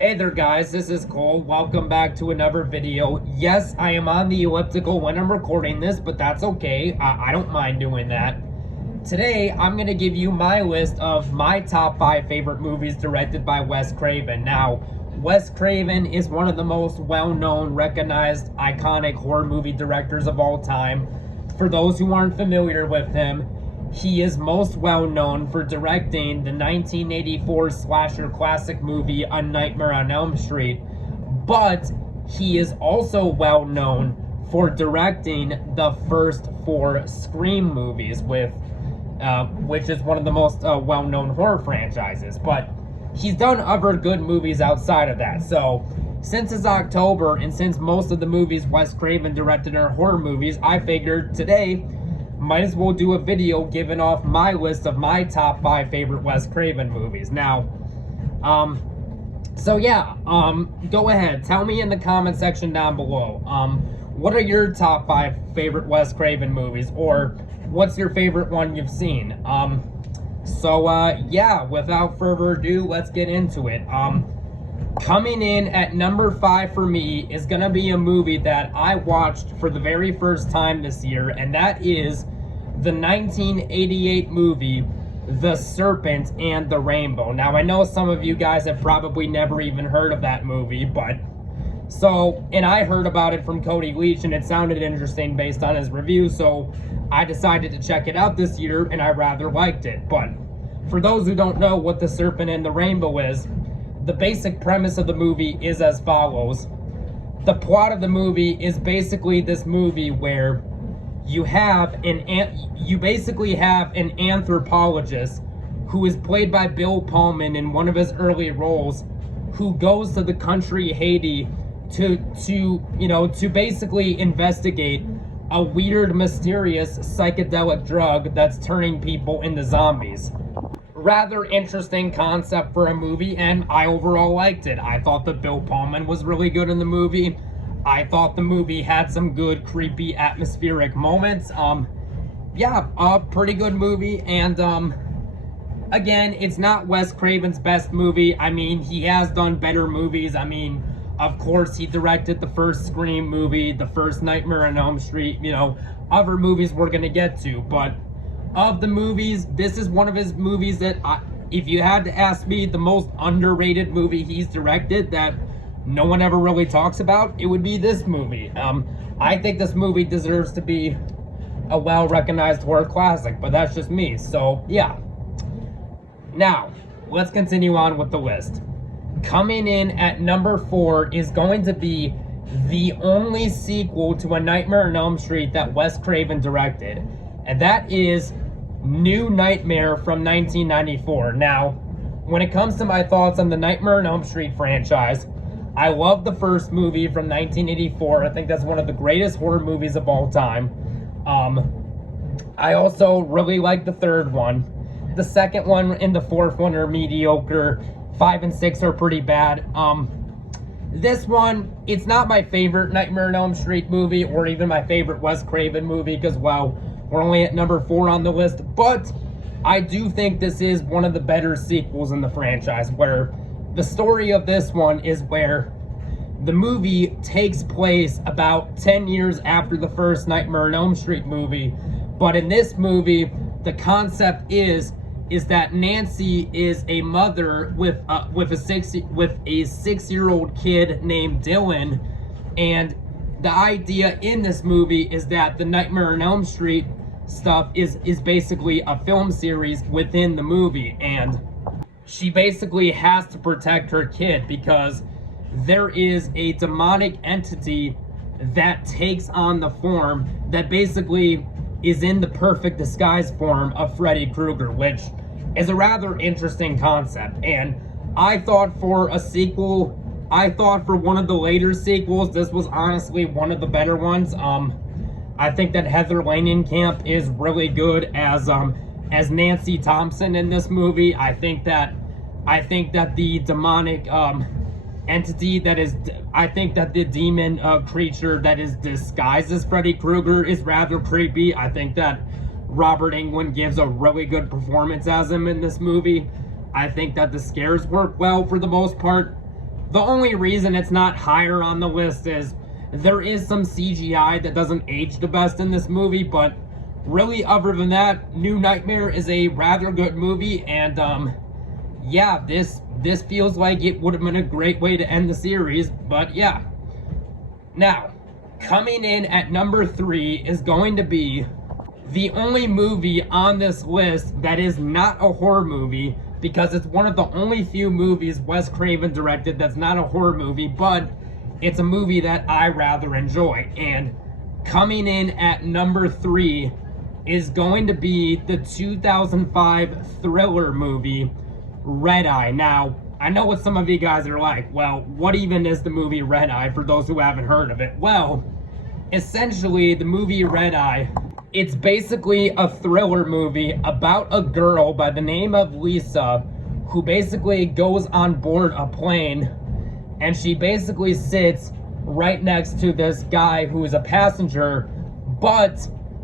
Hey there guys, this is Cole. Welcome back to another video. Yes, I am on the elliptical when I'm recording this, but that's okay. I don't mind doing that. Today, I'm going to give you my list of my top 5 favorite movies directed by Wes Craven. Now, Wes Craven is one of the most well-known, recognized, iconic horror movie directors of all time. For those who aren't familiar with him, he is most well known for directing the 1984 slasher classic movie A Nightmare on Elm Street, but he is also well known for directing the first 4 Scream movies, which is one of the most well-known horror franchises. But he's done other good movies outside of that. So since it's October and since most of the movies Wes Craven directed are horror movies, I figured today might as well do a video giving off my list of my top 5 favorite Wes Craven movies. Now, go ahead. Tell me in the comment section down below. What are your top 5 favorite Wes Craven movies? Or what's your favorite one you've seen? Without further ado, let's get into it. Coming in at number 5 for me is gonna be a movie that I watched for the very first time this year, and that is the 1988 movie The Serpent and the Rainbow. Now, I know some of you guys have probably never even heard of that movie, and I heard about it from Cody Leach, and it sounded interesting based on his review, so I decided to check it out this year, and I rather liked it. But for those who don't know what The Serpent and the Rainbow is, the basic premise of the movie is as follows. The plot of the movie is basically this movie where you basically have an anthropologist who is played by Bill Pullman in one of his early roles, who goes to the country Haiti to basically investigate a weird, mysterious psychedelic drug that's turning people into zombies. Rather interesting concept for a movie, and I overall liked it. I thought that Bill Pullman was really good in the movie. I thought the movie had some good, creepy, atmospheric moments. Pretty good movie. And again, it's not Wes Craven's best movie. I mean, he has done better movies. I mean, of course, he directed the first Scream movie, the first Nightmare on Elm Street, other movies we're gonna get to. But of the movies, this is one of his movies that, if you had to ask me the most underrated movie he's directed that no one ever really talks about, it would be this movie. I think this movie deserves to be a well-recognized horror classic, but that's just me, so yeah. Now, let's continue on with the list. Coming in at number 4 is going to be the only sequel to A Nightmare on Elm Street that Wes Craven directed, and that is New Nightmare from 1994. Now, when it comes to my thoughts on the Nightmare on Elm Street franchise, I love the first movie from 1984. I think that's one of the greatest horror movies of all time. I also really like the third one. The second one and the fourth one are mediocre. 5 and 6 are pretty bad. This one, it's not my favorite Nightmare on Elm Street movie or even my favorite Wes Craven movie because, well, we're only at number 4 on the list. But I do think this is one of the better sequels in the franchise, where the story of this one is where the movie takes place about 10 years after the first Nightmare on Elm Street movie. But in this movie, the concept is that Nancy is a mother with a 6-year-old kid named Dylan, and the idea in this movie is that the Nightmare on Elm Street stuff is basically a film series within the movie, and she basically has to protect her kid because there is a demonic entity that takes on the form that basically is in the perfect disguise form of Freddy Krueger, which is a rather interesting concept. And I thought for a sequel, I thought for one of the later sequels, this was honestly one of the better ones. I think that Heather Langenkamp is really good as Nancy Thompson in this movie. I think that the demonic entity that is, I think that the demon creature that is disguised as Freddy Krueger is rather creepy. I think that Robert Englund gives a really good performance as him in this movie. I think that the scares work well for the most part. The only reason it's not higher on the list is there is some CGI that doesn't age the best in this movie, but really, other than that, New Nightmare is a rather good movie, and yeah, this feels like it would have been a great way to end the series, but yeah. Now, coming in at number 3 is going to be the only movie on this list that is not a horror movie, because it's one of the only few movies Wes Craven directed that's not a horror movie, but it's a movie that I rather enjoy. And coming in at number 3 is going to be the 2005 thriller movie, Red Eye. Now, I know what some of you guys are like, well, what even is the movie Red Eye, for those who haven't heard of it? Well, essentially, the movie Red Eye, it's basically a thriller movie about a girl by the name of Lisa, who basically goes on board a plane, and she basically sits right next to this guy who is a passenger, but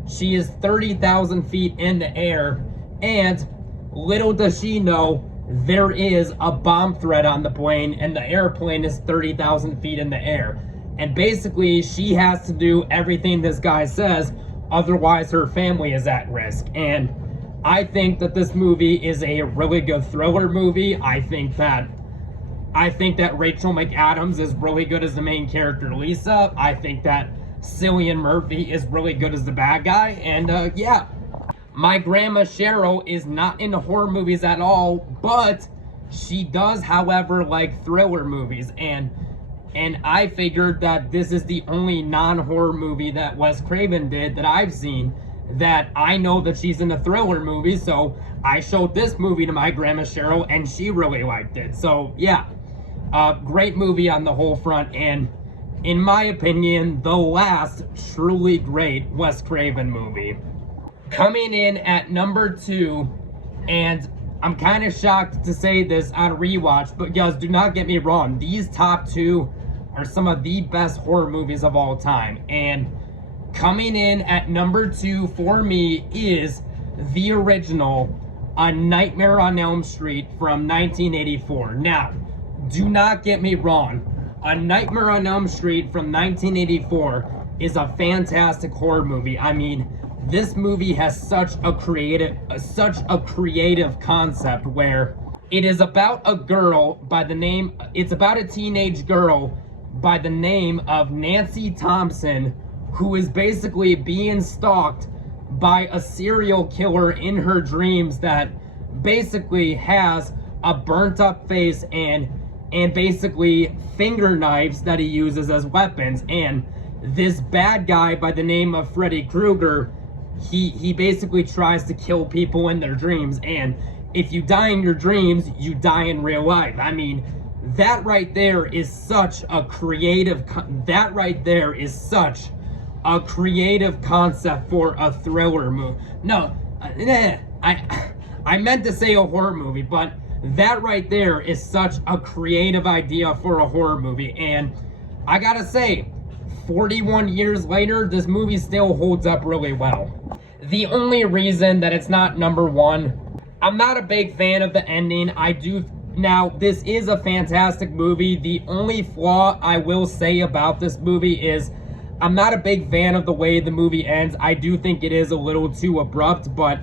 she is 30,000 feet in the air, and little does she know, there is a bomb threat on the plane, and the airplane is 30,000 feet in the air. And basically, she has to do everything this guy says, otherwise her family is at risk. And I think that this movie is a really good thriller movie. I think that Rachel McAdams is really good as the main character, Lisa. I think that Cillian Murphy is really good as the bad guy. And yeah, my grandma Cheryl is not into horror movies at all, but she does, however, like thriller movies. And I figured that this is the only non-horror movie that Wes Craven did that I've seen that I know that she's into thriller movies, so I showed this movie to my grandma Cheryl, and she really liked it. So yeah, great movie on the whole front, and in my opinion, the last truly great Wes Craven movie. Coming in at number 2, and I'm kind of shocked to say this on rewatch, but guys, do not get me wrong, these top 2 are some of the best horror movies of all time. And coming in at number 2 for me is the original A Nightmare on Elm Street from 1984. Now, do not get me wrong, A Nightmare on Elm Street from 1984 is a fantastic horror movie. I mean, this movie has such a creative concept where it is about a girl by the name, it's about a teenage girl by the name of Nancy Thompson, who is basically being stalked by a serial killer in her dreams that basically has a burnt up face and basically finger knives that he uses as weapons. And this bad guy by the name of Freddy Krueger, he basically tries to kill people in their dreams. And if you die in your dreams, you die in real life. I mean, that right there is such a creative concept for a thriller movie. No, I meant to say a horror movie, but that right there is such a creative idea for a horror movie. And I gotta say, 41 years later, this movie still holds up really well. The only reason that it's not number 1, I'm not a big fan of the ending. Now, this is a fantastic movie. The only flaw I will say about this movie is I'm not a big fan of the way the movie ends. I do think it is a little too abrupt, but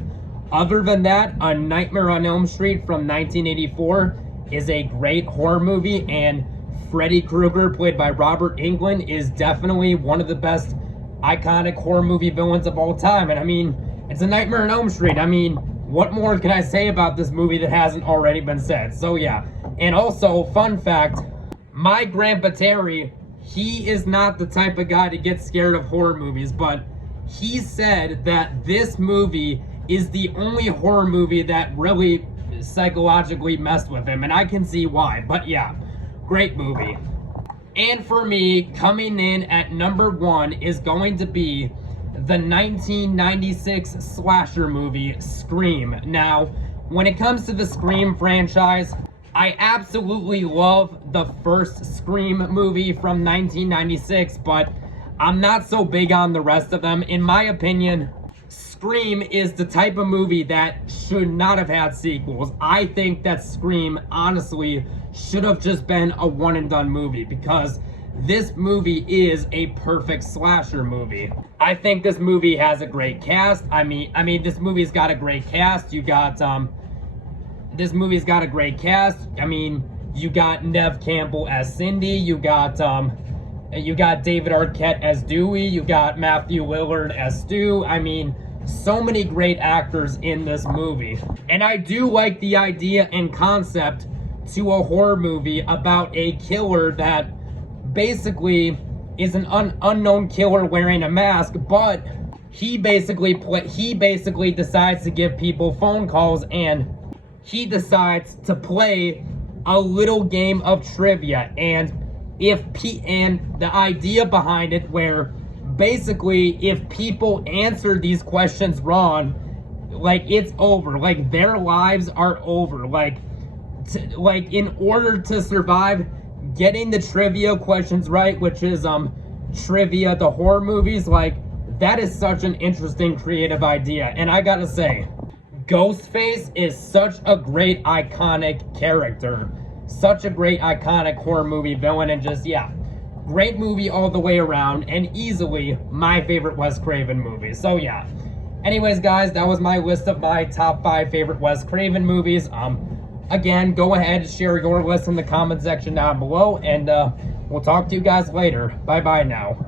other than that, A Nightmare on Elm Street from 1984 is a great horror movie, and Freddy Krueger, played by Robert Englund, is definitely one of the best iconic horror movie villains of all time. And I mean, it's A Nightmare on Elm Street. I mean, what more can I say about this movie that hasn't already been said? So yeah. And also, fun fact, my grandpa Terry, he is not the type of guy to get scared of horror movies, but he said that this movie is the only horror movie that really psychologically messed with him, and I can see why. But yeah, great movie. And for me, coming in at number 1 is going to be the 1996 slasher movie, Scream. Now, when it comes to the Scream franchise, I absolutely love the first Scream movie from 1996, but I'm not so big on the rest of them. In my opinion, Scream is the type of movie that should not have had sequels. I think that Scream, honestly, should have just been a one and done movie, because this movie is a perfect slasher movie. I think this movie has a great cast. I mean, this movie's got a great cast. This movie's got a great cast. I mean, you got Neve Campbell as Cindy. You got David Arquette as Dewey. You got Matthew Lillard as Stu. I mean, so many great actors in this movie. And I do like the idea and concept to a horror movie about a killer that basically is an unknown killer wearing a mask, but he basically decides to give people phone calls, and he decides to play a little game of trivia. And the idea behind it, where basically if people answer these questions wrong, like, it's over, like their lives are over, like in order to survive getting the trivia questions right, which is trivia the horror movies, like, that is such an interesting creative idea. And I gotta say, Ghostface is such a great iconic character, such a great iconic horror movie villain, and just, yeah, great movie all the way around, and easily my favorite Wes Craven movie. So yeah, anyways guys, that was my list of my top 5 favorite Wes Craven movies. Again, go ahead and share your list in the comment section down below, and we'll talk to you guys later. Bye bye now.